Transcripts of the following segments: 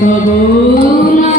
তব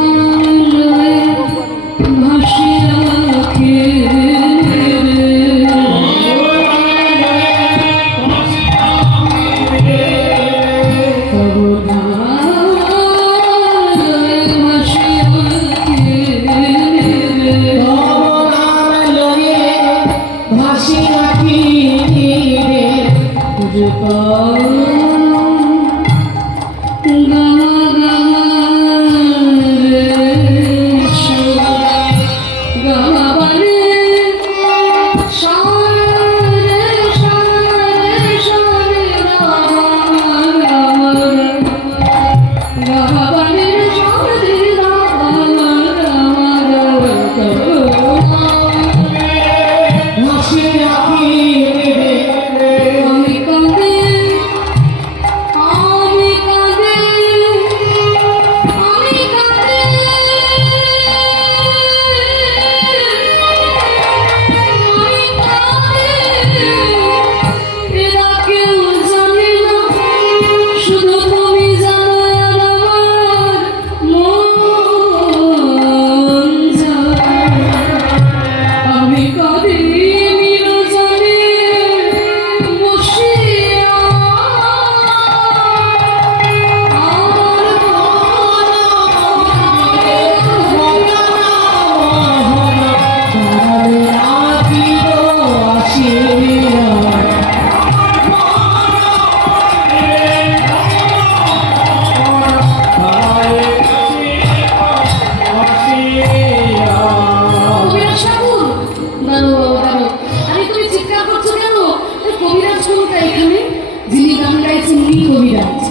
যিনি গান গাইছেন উনি কবিরাজ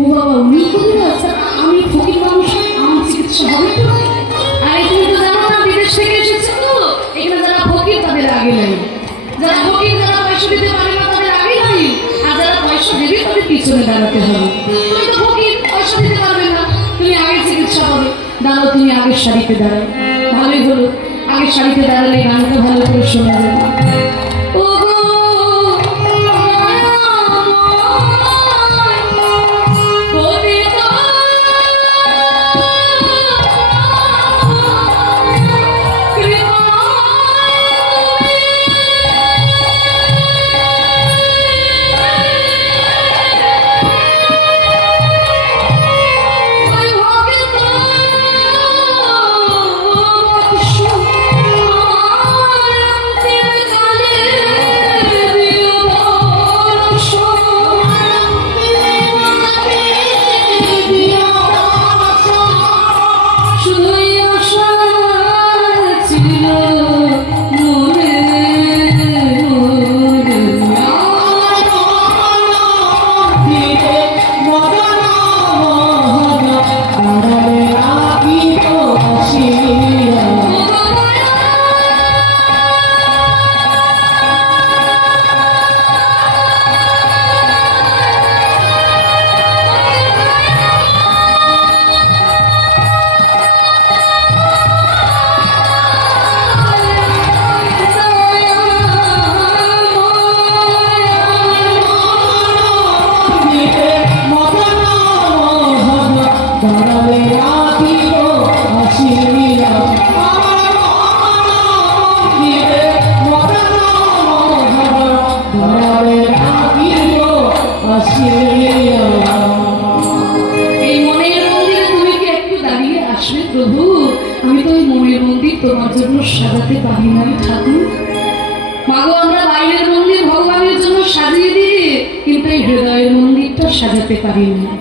ও বাবা, উনি কবিরাজ আর আমি ফকির মানুষ আমার চিকিৎসা হবে তো। আরে, তুমি তো জানো না, বিদেশ থেকে এসেছ তো। এখানে যারা ফকির, তাদের আগে নাই। যারা ফকির যারা পয়সা দিতে পারে না, তাদের আগে নাই। আর যারা পয়সা দেবে, তাদের পিছনে দাঁড়াতে হবে। তুমি তো ফকির, পয়সা দিতে পারবে না। তুমি আগে চিকিৎসা করো। দাঁড়াও, তুমি আগের শাড়িতে দাঁড়াও। ভালোই হলো। আগের শাড়িতে দাঁড়ালে গানটা ভালো করে শোনা যাবে হৃদয়ের মন্দিরটা সাজাতে পারি না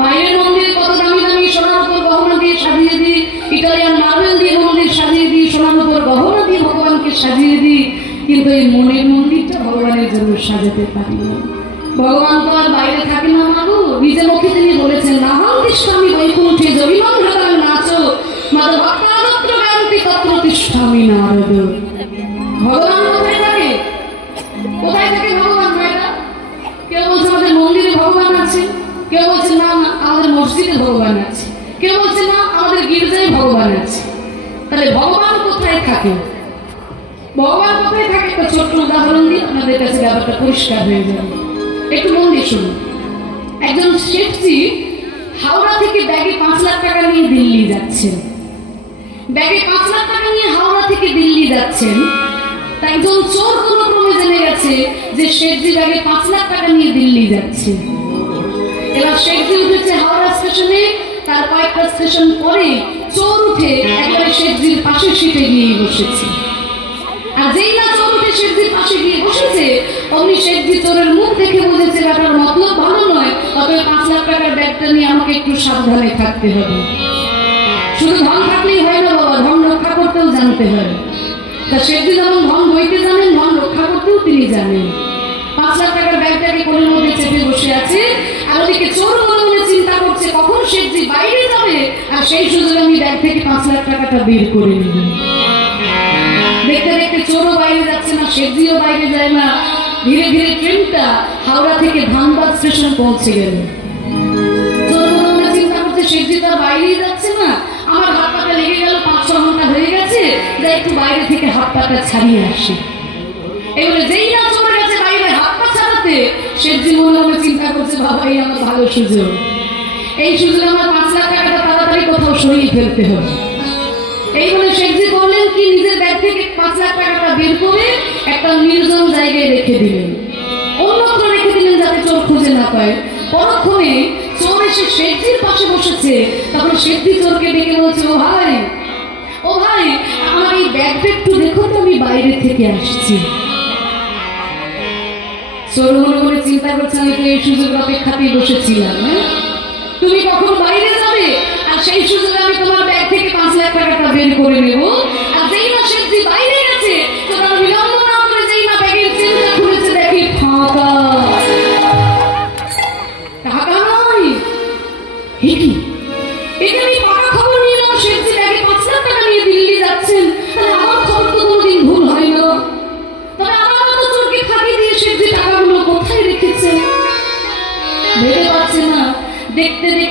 বাইরের মন্দির কত দামি দামি সোনার উপর গহনা দিয়ে সাজিয়ে দিই, ইটালিয়ান মার্বেল দিয়ে মন্দির সাজিয়ে দিই সোনার উপর গহনা দিয়ে ভগবান সাজিয়ে দিই, কিন্তু এই মনের মন্দিরটা ভগবানের জন্য সাজাতে পারি না ভগবান তো আর বাইরে থাকে না, মাগো। নিজে মুখে তিনি বলেছেন না হন স্বামী বৈকুণ্ঠে জবিমান হৃদয় নাচো। মাদ ভক্তাদত্র গায়ন্তি তত্র তিষ্ঠামি নারদ। ভগবান বলছে না আমাদের মসজিদে ভগবান আছে। কেউ বলছে না আমাদের গির্জায় ভগবান আছে। তাহলে ভগবান কোথায় থাকে? ভগবান কোথায় থাকে? একটা ছোট্ট উদাহরণ দিয়ে আপনাদের কাছে ব্যাপারটা পরিষ্কার হয়ে যাবে। একটু মন দিয়ে শুনুন। একজন শেঠজি হাওড়া থেকে ব্যাগে পাঁচ লাখ টাকা নিয়ে দিল্লি যাচ্ছেন। ব্যাগে পাঁচ লাখ টাকা নিয়ে হাওড়া থেকে দিল্লি যাচ্ছেন। তা একজন চোর কোনো ক্রমে জেনে গেছে যে শেঠজি ব্যাগে পাঁচ লাখ টাকা নিয়ে দিল্লি যাচ্ছে। শেখজি উঠেছে হাওড়া স্টেশনে, তার কয়েকটা স্টেশন পরে চোর উঠে একবারে শেখজির পাশের সিটে গিয়ে বসেছে। আর যেই না চোর উঠে শেখজির পাশে গিয়ে বসেছে, অমনি শেখজি চোরের মুখ দেখে বুঝেছে ব্যাপার, মতলব ভালো নয় অতএব পাঁচ লাখ টাকার ব্যাগটা নিয়ে আমাকে একটু সাবধানে থাকতে হবে। শুধু ধন থাকলেই হয় না বাবা, ধন রক্ষা করতেও জানতে হয়। তা শেখজি যেমন ধন বইতে জানেন, ধন রক্ষা করতেও তিনি জানেন। পাঁচ লাখ টাকার ব্যাগটাকে কোলের মধ্যে চেপে বসে আছে ওদিকে চোর মনে চিন্তা করছে, কখন শেখজি বাইরে যাবে? আর সেই সুযোগে আমি ব্যাগ থেকে পাঁচ লাখ টাকাটা বের করে নিব। দেখতে দেখতে চোরও বাইরে যাচ্ছে না শেখজিও বাইরে যায় না। ধীরে ধীরে ট্রেনটা হাওড়া থেকে ধানবাদ স্টেশন পৌঁছে গেল। চোর শেখজি তো আর বাইরেই যাচ্ছে না। আমার হাত পাটা লেগে গেল, পাঁচ ছ ঘণ্টা হয়ে গেছে। যাই একটু বাইরে থেকে হাত পাটা ছাড়িয়ে আসি। এবারে যেই না চলে গেছে বাইরে হাত পা ছাড়াতে শেখজি মনে মনে চিন্তা করছে, বাবা, এই আমার ভালো সুযোগ। এই সুযোগ আমার পাঁচ লাখ টাকাটা তাড়াতাড়ি কোথাও সরিয়ে ফেলতে হবে। এই বলে শেখজি করলেন কি, নিজের ব্যাগ থেকে পাঁচ লাখ টাকাটা বের করে একটা নির্জন জায়গায় রেখে দিলেন। অন্যত্র রেখে দিলেন যাতে চোর খুঁজে না পায়। পরক্ষণে চোর এসে শেখজির পাশে বসেছে। তখন শেখজি চোরকে ডেকে বলছে, ও ভাই ও ভাই, আমার এই ব্যাগটা একটু দেখো তো, আমি বাইরে থেকে আসছি। চোর মনে মনে চিন্তা করছে, আমি তো এই সুযোগ অপেক্ষাতেই বসেছিলাম হ্যাঁ? তুমি কখন বাইরে যাবে? আর সেই সুযোগে আমি তোমার ব্যাগ থেকে পাঁচ লাখ টাকাটা বের করে নেব। আর যেই না শেখজি বাইরে গেছে তোমার বিলম্ব না করে যেই না ব্যাগের চেনটা খুলেছে, দেখি ফাঁকা। টাকা নয়।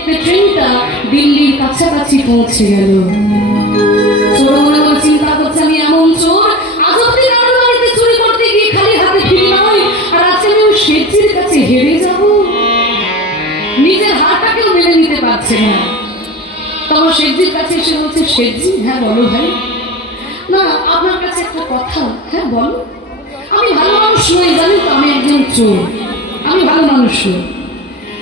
দেখতে ট্রেনটা দিল্লির কাছাকাছি পৌঁছে গেল। মনে চিন্তা আমি এমন চোর? আর কাছে হেরে নিজের হাতটাকেও নিতে পারছে না। তখন কাছে এসে হ্যাঁ বলো ভাই। না, আপনার কাছে একটা কথা হ্যাঁ আমি ভালো মানুষ জানি একজন চোর। আমি ভালো মানুষ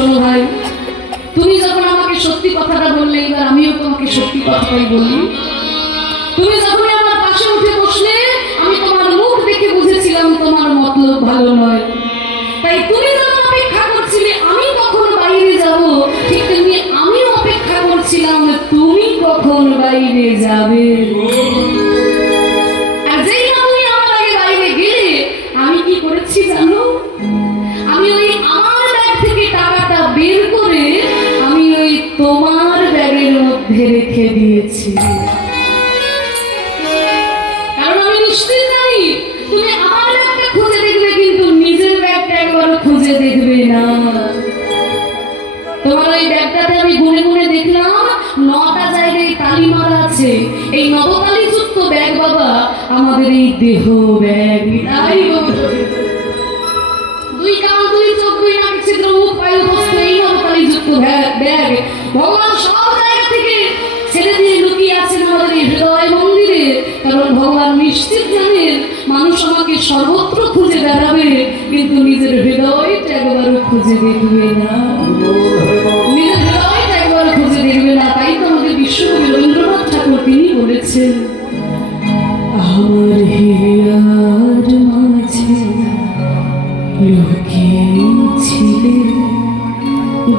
শোনো ভাই, তুমি যখন আমাকে সত্যি কথাটা বললে, এবার আমিও তোমাকে সত্যি কথাটাই বলি। তুমি যখন আমার পাশে উঠে বসলে, আমি তোমার মুখ দেখে বুঝেছিলাম তোমার মতলব ভালো নয়। তাই তুমি আমি কখন বাইরে যাব? ঠিক তেমনি আমিও অপেক্ষা করছিলাম, তুমি কখন বাইরে যাবে? খুঁজে দেখবে না। তোমার ওই ব্যাগটাতে আমি গুনে গুনে দেখলাম, নটা জায়গায় তালি মারা আছে। এই নবকালী যুক্ত ব্যাগ বাবা, আমাদের এই দেহ ব্যাগ। তাই দুই কান, দুই চোখ, দুই নাক, ছিদ্র, মুখ, পায়ু বস্তু এই নবকালী যুক্ত ব্যাগ। ভগবান সব জায়গা ভগবান নিশ্চিত জানেন মানুষ আমাকে সর্বত্র খুঁজে বেড়াবে, কিন্তু নিজের হৃদয়টা একবারও খুঁজে দেখবে না। নিজের হৃদয়টা একবার খুঁজে দেখবে না, তাই তো আমাদের বিশ্বকবি রবীন্দ্রনাথ ঠাকুর তিনি বলেছেন, আমার হিয়ার মাঝে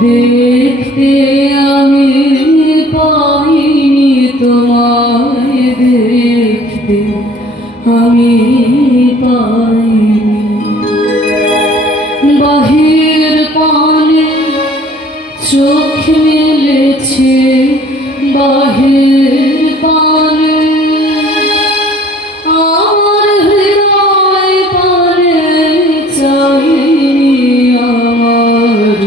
দেখতে আমি পাইনি। বাহির পানে চোখ মেলেছে বাহির পানে। আমার পানে আমার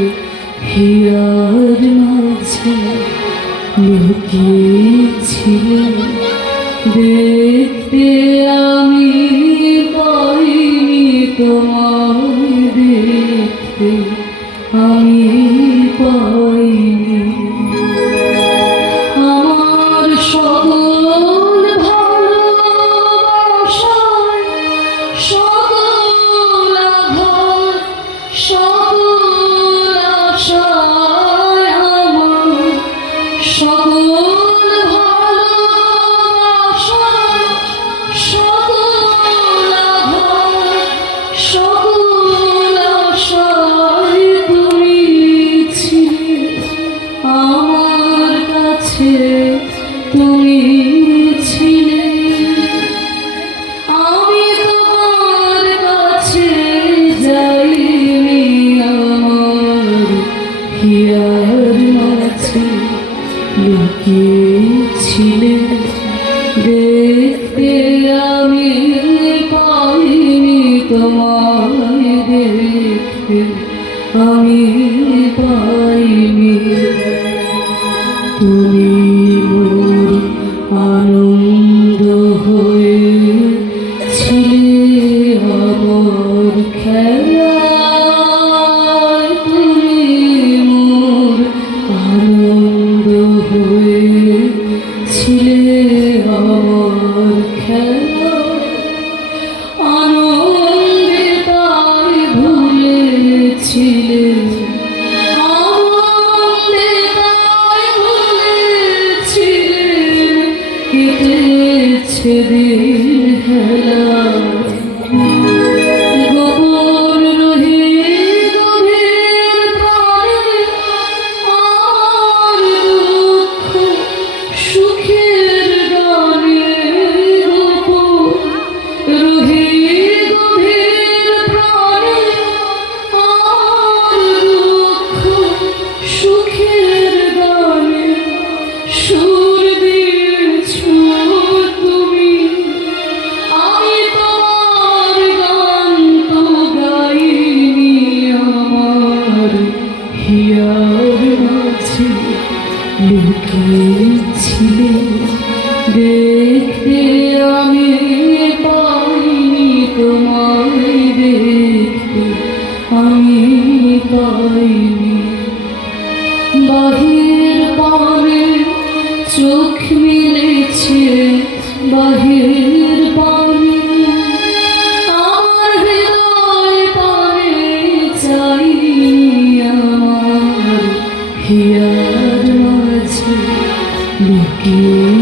দেখতে আমি পাইনি তোমায় দেখতে আমি পাইনি। আমার সকল ভালোবাসায় আমার লুকিয়েছিলে দেখতে হিয়ার মাঝে লুকিয়েছিল